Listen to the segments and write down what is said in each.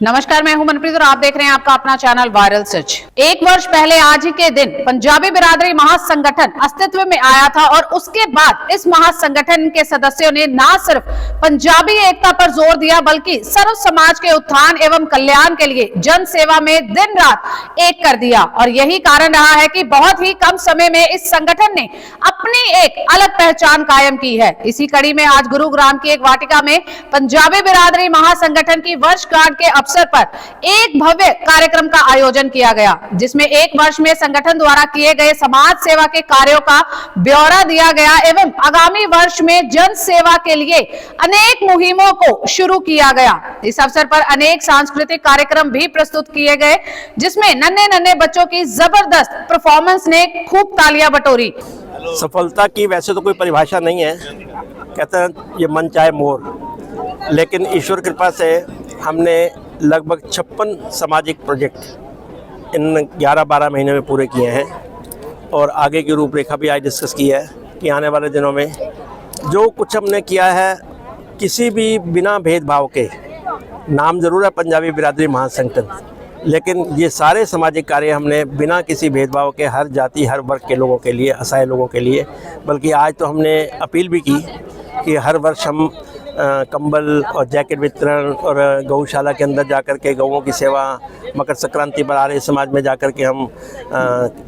नमस्कार, मैं हूं मनप्रीत और आप देख रहे हैं आपका अपना चैनल वायरल सच। एक वर्ष पहले आज ही के दिन पंजाबी बिरादरी महासंगठन अस्तित्व में आया था और उसके बाद इस महासंगठन के सदस्यों ने न सिर्फ पंजाबी एकता पर जोर दिया बल्कि सर्व समाज के उत्थान एवं कल्याण के लिए जन सेवा में दिन रात एक कर दिया। और यही कारण रहा है कि बहुत ही कम समय में इस संगठन ने अपनी एक अलग पहचान कायम की है। इसी कड़ी में आज गुरुग्राम की एक वाटिका में पंजाबी बिरादरी महासंगठन की वर्षगांठ के अवसर पर एक भव्य कार्यक्रम का आयोजन किया गया, जिसमें एक वर्ष में संगठन द्वारा किए गए समाज सेवा के कार्यों का ब्यौरा दिया गया एवं आगामी वर्ष में जन सेवा के लिए अनेक मुहिमों को शुरू किया गया। इस अवसर पर अनेक सांस्कृतिक कार्यक्रम भी प्रस्तुत किए गए, जिसमें नन्हे नन्हे बच्चों की जबरदस्त परफॉर्मेंस ने खूब तालियां बटोरी। सफलता की वैसे तो कोई परिभाषा नहीं है, कहते हैं ये मन चाहे मोर, लेकिन ईश्वर कृपा से हमने लगभग 56 सामाजिक प्रोजेक्ट इन 11-12 महीने में पूरे किए हैं और आगे की रूपरेखा भी आज डिस्कस की है कि आने वाले दिनों में जो कुछ हमने किया है किसी भी बिना भेदभाव के, नाम ज़रूर है पंजाबी बिरादरी महासंगठन, लेकिन ये सारे सामाजिक कार्य हमने बिना किसी भेदभाव के हर जाति हर वर्ग के लोगों के लिए, असहाय लोगों के लिए, बल्कि आज तो हमने अपील भी की कि हर वर्ष हम कंबल और जैकेट वितरण और गौशाला के अंदर जाकर के गौओं की सेवा, मकर संक्रांति पर आर्य समाज में जाकर के हम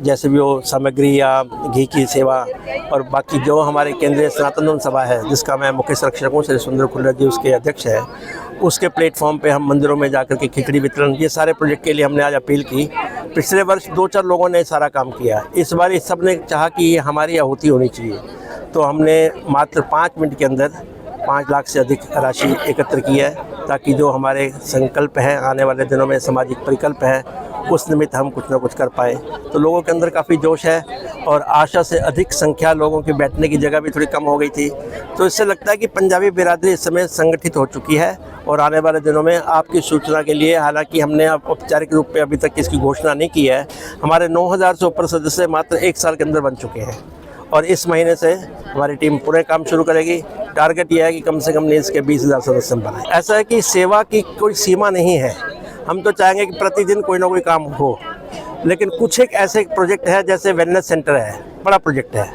जैसे भी वो सामग्री या घी की सेवा, और बाकी जो हमारे केंद्रीय सनातन धर्म सभा है जिसका मैं मुख्य संरक्षक हूँ, श्री सुंदर खुल्लर जी उसके अध्यक्ष हैं, उसके प्लेटफॉर्म पे हम मंदिरों में जाकर के खिचड़ी वितरण, ये सारे प्रोजेक्ट के लिए हमने आज अपील की। पिछले वर्ष 2-4 लोगों ने सारा काम किया, इस बार इस सब ने चाहा कि ये हमारी आहुति होनी चाहिए, तो हमने मात्र 5 मिनट के अंदर 5 लाख से अधिक राशि एकत्र की है, ताकि जो हमारे संकल्प हैं आने वाले दिनों में, सामाजिक परिकल्प है, उस निमित्त हम कुछ ना कुछ कर पाएँ। तो लोगों के अंदर काफ़ी जोश है और आशा से अधिक संख्या लोगों की बैठने की जगह भी थोड़ी कम हो गई थी, तो इससे लगता है कि पंजाबी बिरादरी इस समय संगठित हो चुकी है। और आने वाले दिनों में आपकी सूचना के लिए, हालांकि हमने औपचारिक रूप में अभी तक इसकी घोषणा नहीं की है, हमारे 9000 से ऊपर सदस्य मात्र 1 साल के अंदर बन चुके हैं और इस महीने से हमारी टीम पूरे काम शुरू करेगी। टारगेट यह है कि कम से कम इसके 20,000 सदस्य बनाएं। ऐसा है कि सेवा की कोई सीमा नहीं है, हम तो चाहेंगे कि प्रतिदिन कोई ना कोई काम हो, लेकिन कुछ एक ऐसे प्रोजेक्ट है जैसे वेलनेस सेंटर है, बड़ा प्रोजेक्ट है,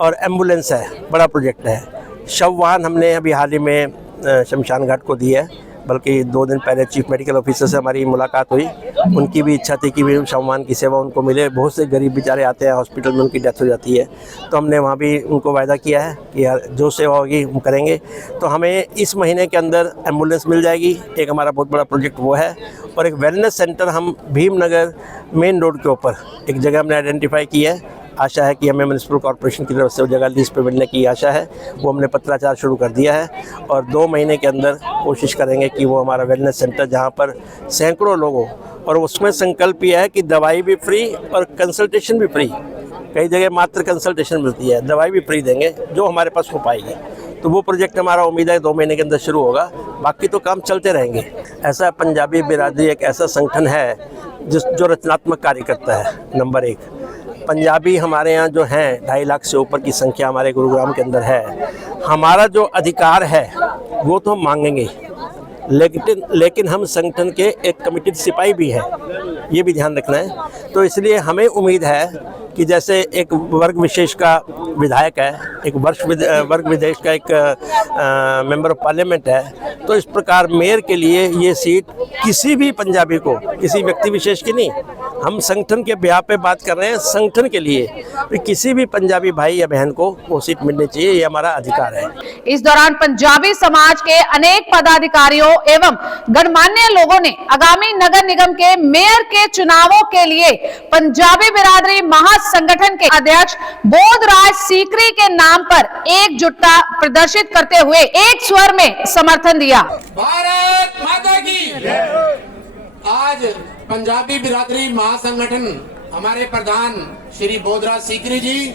और एम्बुलेंस है, बड़ा प्रोजेक्ट है। शव वाहन हमने अभी हाल ही में शमशान घाट को दी है, बल्कि 2 दिन पहले चीफ मेडिकल ऑफिसर से हमारी मुलाकात हुई, उनकी भी इच्छा थी कि भी शववाहन की सेवा उनको मिले। बहुत से गरीब बेचारे आते हैं हॉस्पिटल में, उनकी डेथ हो जाती है, तो हमने वहाँ भी उनको वायदा किया है कि यार जो सेवा होगी हम करेंगे। तो हमें इस महीने के अंदर एम्बुलेंस मिल जाएगी, एक हमारा बहुत बड़ा प्रोजेक्ट वो है, और एक वेलनेस सेंटर हम भीमनगर मेन रोड के ऊपर एक जगह हमने आइडेंटिफाई की है। आशा है कि हमें म्यूनिसिपल कॉर्पोरेशन की तरफ से वो जगह लीज पे मिलने की आशा है, वो हमने पत्राचार शुरू कर दिया है और 2 महीने के अंदर कोशिश करेंगे कि वो हमारा वेलनेस सेंटर, जहाँ पर सैकड़ों लोगों, और उसमें संकल्प यह है कि दवाई भी फ्री और कंसल्टेशन भी फ्री, कई जगह मात्र कंसल्टेशन मिलती है, दवाई भी फ्री देंगे जो हमारे पास हो पाएगी। तो वो प्रोजेक्ट हमारा उम्मीद है 2 महीने के अंदर शुरू होगा, बाकी तो काम चलते रहेंगे। ऐसा पंजाबी बिरादरी एक ऐसा संगठन है जो रचनात्मक कार्य करता है। नंबर 1, पंजाबी हमारे यहाँ जो हैं 2.5 लाख से ऊपर की संख्या हमारे गुरुग्राम के अंदर है। हमारा जो अधिकार है वो तो हम मांगेंगे, लेकिन हम संगठन के एक कमिटेड सिपाही भी हैं, ये भी ध्यान रखना है। तो इसलिए हमें उम्मीद है कि जैसे एक वर्ग विशेष का विधायक है, एक वर्ग विशेष का एक मेंबर ऑफ पार्लियामेंट है, तो इस प्रकार मेयर के लिए ये सीट किसी भी पंजाबी को, किसी व्यक्ति विशेष की नहीं, हम संगठन के ब्याह पे बात कर रहे हैं, संगठन के लिए कि किसी भी पंजाबी भाई या बहन को वो सीट मिलनी चाहिए, ये हमारा अधिकार है। इस दौरान पंजाबी समाज के अनेक पदाधिकारियों एवं गणमान्य लोगों ने आगामी नगर निगम के मेयर के चुनावों के लिए पंजाबी बिरादरी महासंगठन के अध्यक्ष बोधराज सीकरी के नाम पर एकजुटता प्रदर्शित करते हुए एक स्वर में समर्थन दिया। भारत माता की जय। आज पंजाबी बिरादरी महासंगठन हमारे प्रधान श्री बोधराज सीकरी जी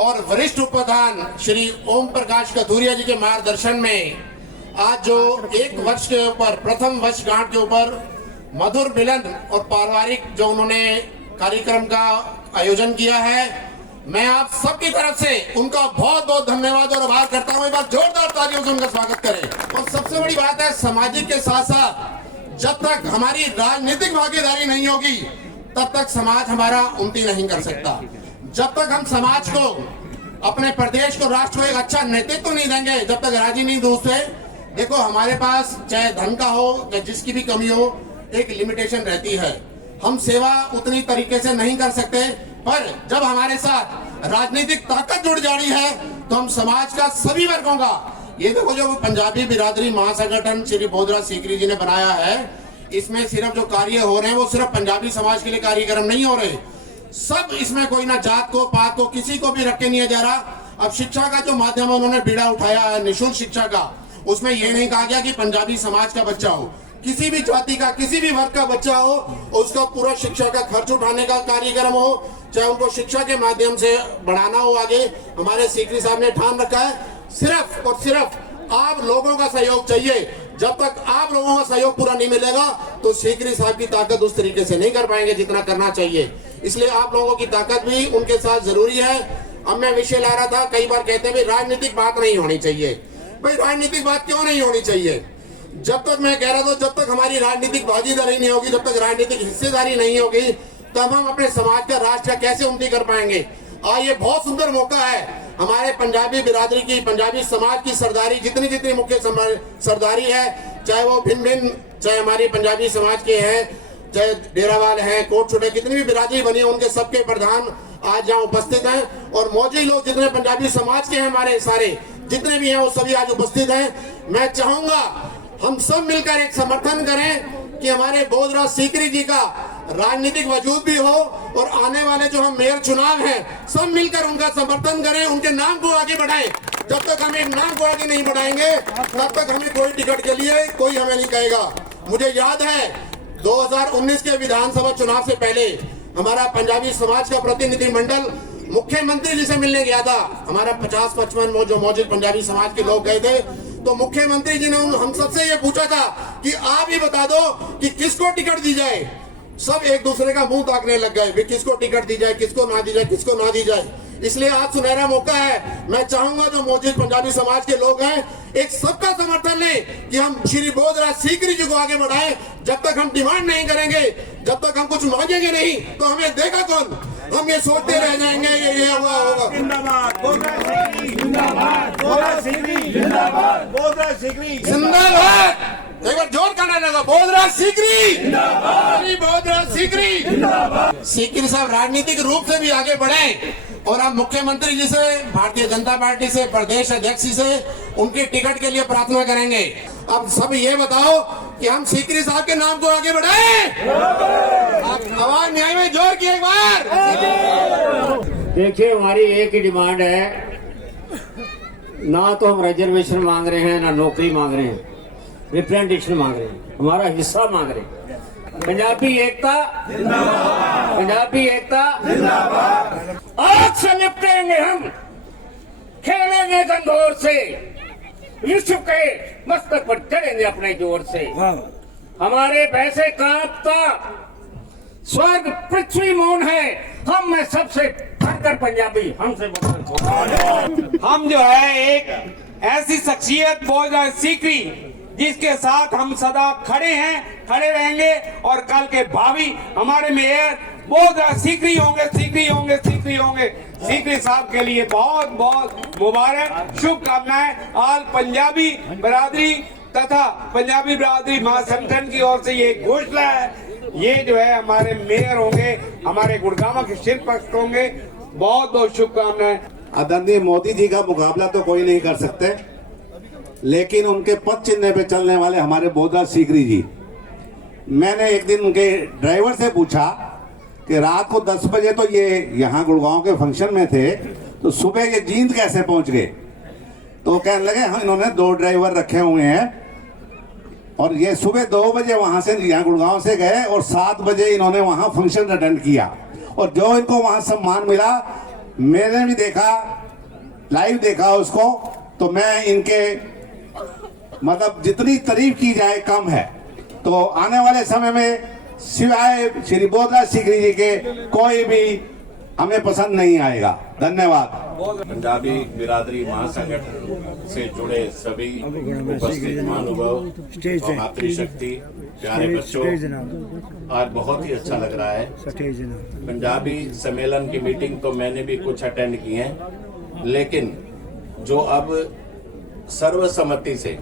और वरिष्ठ उपाध्यक्ष श्री ओम प्रकाश कथूरिया जी के मार्गदर्शन में आज जो 1 वर्ष के ऊपर, प्रथम वर्षगांठ के ऊपर मधुर मिलन और पारिवारिक जो उन्होंने कार्यक्रम का आयोजन किया है, मैं आप सबकी तरफ से उनका बहुत बहुत धन्यवाद और आभार करता हूं। एक बार जोरदार तालियों से उनका स्वागत करें। और सबसे बड़ी बात है, सामाजिक के साथ साथ जब तक हमारी राजनीतिक भागीदारी नहीं होगी तब तक समाज हमारा उन्नति नहीं कर सकता। जब तक हम समाज को, अपने प्रदेश को, राष्ट्र को एक अच्छा नेतृत्व नहीं देंगे, जब तक राजी नहीं दोस्त है, देखो हमारे पास चाहे धन का हो चाहे जिसकी भी कमी हो, एक लिमिटेशन रहती है। हम सेवा उतनी तरीके से नहीं कर सकते, पर जब हमारे साथ राजनीतिक ताकत जुड़ जा रही है तो हम समाज का सभी वर्गों का, ये देखो जो पंजाबी बिरादरी महासंगठन श्री बोधरा सीकरी जी ने बनाया है, इसमें सिर्फ जो कार्य हो रहे हैं वो सिर्फ पंजाबी समाज के लिए कार्यक्रम नहीं हो रहे, सब इसमें कोई ना जात को, पात को, किसी को भी रख के नहीं जा रहा। अब शिक्षा का जो माध्यम है उन्होंने बीड़ा उठाया है निःशुल्क शिक्षा का, उसमें ये नहीं कहा गया कि पंजाबी समाज का बच्चा हो, किसी भी जाति का, किसी भी वर्ग का बच्चा हो, उसका पूरा शिक्षा का खर्च उठाने का कार्यक्रम हो, चाहे उनको शिक्षा के माध्यम से बढ़ाना हो आगे। हमारे सीकरी साहब ने ठान रखा है, सिर्फ और सिर्फ आप लोगों का सहयोग चाहिए। जब तक आप लोगों का सहयोग पूरा नहीं मिलेगा तो सीकरी साहब की ताकत उस तरीके से नहीं कर पाएंगे जितना करना चाहिए। इसलिए आप लोगों की ताकत भी उनके साथ जरूरी है। अब मैं विषय ला रहा था, कई बार कहते हैं भाई राजनीतिक बात नहीं होनी चाहिए। भाई राजनीतिक बात क्यों नहीं होनी चाहिए? जब तक मैं कह रहा था, जब तक हमारी राजनीतिक भागीदारी नहीं होगी, जब तक राजनीतिक हिस्सेदारी नहीं होगी, तब हम अपने समाज का, राष्ट्र का कैसे उन्नति कर पाएंगे। आज ये बहुत सुंदर मौका है हमारे पंजाबी बिरादरी की, पंजाबी समाज की सरदारी, जितनी जितनी मुख्य सरदारी है, चाहे वो भिन्न भिन्न, चाहे हमारी पंजाबी समाज के हैं, चाहे डेरावाल है, कोट छोटे, कितनी भी बिरादरी बनी है, उनके सबके प्रधान आज यहाँ उपस्थित हैं। और मौजूद लोग जितने पंजाबी समाज के हैं, हमारे सारे जितने भी हैं वो सभी आज उपस्थित हैं। मैं चाहूंगा हम सब मिलकर एक समर्थन करें कि हमारे बोधरा सीकरी जी का राजनीतिक वजूद भी हो, और आने वाले जो हम मेयर चुनाव हैं सब मिलकर उनका समर्थन करें, उनके नाम को आगे बढ़ाएं। जब तक हम एक नाम को आगे नहीं बढ़ाएंगे तब तक हमें कोई टिकट के लिए कोई हमें नहीं कहेगा। मुझे याद है 2019 के विधानसभा चुनाव से पहले हमारा पंजाबी समाज का प्रतिनिधि मंडल मुख्यमंत्री जी से मिलने गया था। हमारा 50-55 जो मौजूद पंजाबी समाज के लोग गए थे, तो मुख्यमंत्री जी ने हम सबसे ये पूछा था कि आप ही बता दो कि किसको टिकट दी जाए। सब एक दूसरे का मुंह ताकने लग गए, किसको टिकट दी जाए, किसको ना दी जाए, किसको ना दी जाए। इसलिए आज सुनहरा मौका है। मैं चाहूंगा जो मौजूद पंजाबी समाज के लोग हैं, एक सबका समर्थन लें कि हम श्री बोधरा सीकरी जी को आगे बढ़ाएं। जब तक हम डिमांड नहीं करेंगे, जब तक हम कुछ मांगेंगे नहीं, तो हमें देगा कौन? हम ये सोचते रह जाएंगे ये होगा। जिंदाबाद बोधरा सीकरी, जिंदाबाद बोधरा सीकरी, जिंदाबाद बोधरा सीकरी, जिंदाबाद। एक बार जोर का नारा लगा, बोधरा सीकरी जिंदाबाद, बोधरा सीकरी जिंदाबाद। सीकरी साहब राजनीतिक रूप से भी आगे बढ़े, और आप मुख्यमंत्री जी से, भारतीय जनता पार्टी से, प्रदेश अध्यक्ष जी से उनकी टिकट के लिए प्रार्थना करेंगे। अब सब ये बताओ कि हम सीकरी साहब के नाम को आगे बढ़ाएं। आप आवाज न्याय में जोर की एक बार। देखिए, हमारी एक ही डिमांड है, ना तो हम रिजर्वेशन मांग रहे हैं, ना नौकरी मांग रहे हैं, रिप्रेजेंटेशन मांग रहे हैं, हमारा हिस्सा मांग रहे हैं। पंजाबी एकता जिंदाबाद, पंजाबी एकता जिंदाबाद। आज से निपटेंगे हम, खेलेंगे गंदौर से, विश्व के मस्तक पर चढ़ेंगे अपने जोर से। हमारे पैसे कांपता स्वर्ग पृथ्वी मौन है, हम में सबसे बढ़कर पंजाबी, हमसे बढ़कर कौन? हम जो है एक ऐसी शख्सियत बोधरा सीकरी जिसके साथ हम सदा खड़े हैं, खड़े रहेंगे, और कल के भावी हमारे मेयर बोधरा सीकरी होंगे, सीकरी होंगे, सीकरी होंगे। सीकरी साहब के लिए बहुत बहुत मुबारक, शुभकामनाएं। आल पंजाबी बिरादरी तथा पंजाबी बिरादरी महासंगठन की ओर से ये घोषणा है। ये जो है हमारे मेयर होंगे, हमारे गुड़गांव के शिरपक्ष होंगे। बहुत बहुत शुभकामनाएं। आदरणीय मोदी जी का मुकाबला तो कोई नहीं कर सकते, लेकिन उनके पद चिन्ह पे चलने वाले हमारे बोधरा सीकरी जी। मैंने एक दिन उनके ड्राइवर से पूछा कि रात को 10 बजे तो ये यहाँ गुड़गांव के फंक्शन में थे, तो सुबह ये जींद कैसे पहुंच गए? तो कहने लगे हाँ, इन्होंने 2 ड्राइवर रखे हुए हैं, और ये सुबह 2 बजे वहां से यहाँ गुड़गांव से गए, और 7 बजे इन्होंने वहां फंक्शन अटेंड किया, और जो इनको वहां सम्मान मिला, मैंने भी देखा, लाइव देखा उसको। तो मैं इनके मतलब जितनी तारीफ की जाए कम है। तो आने वाले समय में सिवाय श्री बोधरा सीकरी जी के कोई भी हमें पसंद नहीं आएगा। धन्यवाद। पंजाबी बिरादरी महासंगठन से जुड़े सभी उपस्थित महानुभाव, मातृशक्ति, प्यारे बच्चों, आज बहुत ही अच्छा लग रहा है। पंजाबी सम्मेलन की मीटिंग तो मैंने भी कुछ अटेंड की है, लेकिन जो अब सर्वसम्मति से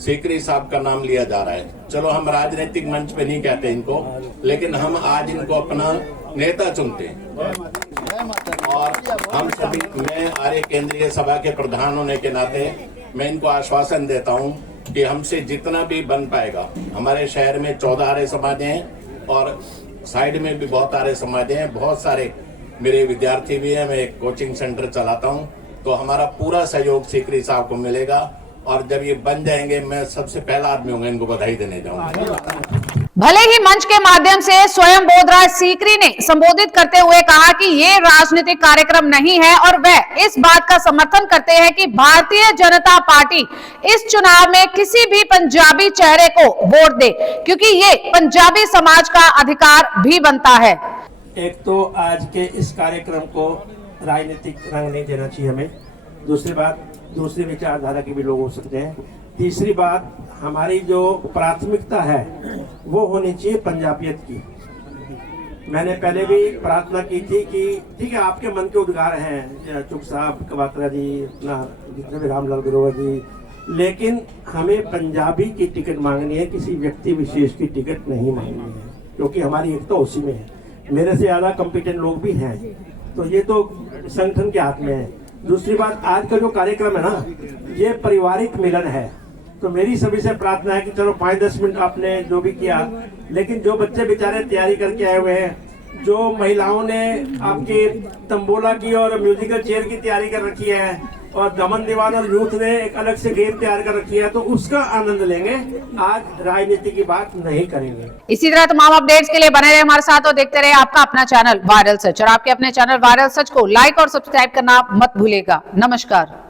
सीकरी साहब का नाम लिया जा रहा है, चलो हम राजनीतिक मंच पे नहीं कहते इनको, लेकिन हम आज इनको अपना नेता चुनते हैं। और हम सभी, मैं आर्य केंद्रीय सभा के प्रधान होने के नाते मैं इनको आश्वासन देता हूं कि हमसे जितना भी बन पाएगा, हमारे शहर में 14 आर्य समाज हैं और साइड में भी बहुत आर्य समाज हैं, बहुत सारे मेरे विद्यार्थी भी हैं, मैं एक कोचिंग सेंटर चलाता हूं, तो हमारा पूरा सहयोग सीकरी साहब को मिलेगा। और जब ये बन जाएंगे, मैं सबसे पहला आदमी होंगे इनको बधाई देने जाऊंगा। भले ही मंच के माध्यम से स्वयं बोधराज सीकरी ने संबोधित करते हुए कहा कि ये राजनीतिक कार्यक्रम नहीं है और वह इस बात का समर्थन करते हैं कि भारतीय जनता पार्टी इस चुनाव में किसी भी पंजाबी चेहरे को वोट दे, क्योंकि ये पंजाबी समाज का अधिकार भी बनता है। एक तो आज के इस कार्यक्रम को राजनीतिक रंग नहीं देना चाहिए हमें। दूसरी बात, दूसरी विचारधारा के भी लोग हो सकते हैं। तीसरी बात, हमारी जो प्राथमिकता है वो होनी चाहिए पंजाबियत की। मैंने पहले भी प्रार्थना की थी कि ठीक है, आपके मन के उद्गार हैं, चुग साहब, कबात्रा जी, अपना जितने भी रामलाल ग्रोवर जी, लेकिन हमें पंजाबी की टिकट मांगनी है, किसी व्यक्ति विशेष की टिकट नहीं मांगनी है, क्योंकि हमारी एकता उसी में है। मेरे से ज्यादा कॉम्पिटेंट लोग भी हैं, तो ये तो संगठन के हाथ में है। दूसरी बात, आज का जो कार्यक्रम है ना, ये पारिवारिक मिलन है, तो मेरी सभी से प्रार्थना है कि चलो 5-10 मिनट आपने जो भी किया, लेकिन जो बच्चे बेचारे तैयारी करके आए हुए हैं, जो महिलाओं ने आपकी तंबोला की और म्यूजिकल चेयर की तैयारी कर रखी है, और दमन दीवान और यूथ ने एक अलग से गेम तैयार कर रखी है, तो उसका आनंद लेंगे। आज राजनीति की बात नहीं करेंगे। इसी तरह तमाम अपडेट्स के लिए बने रहे हमारे साथ और देखते रहे आपका अपना चैनल वायरल सच। और आपके अपने चैनल वायरल सच को लाइक और सब्सक्राइब करना मत भूलिएगा। नमस्कार।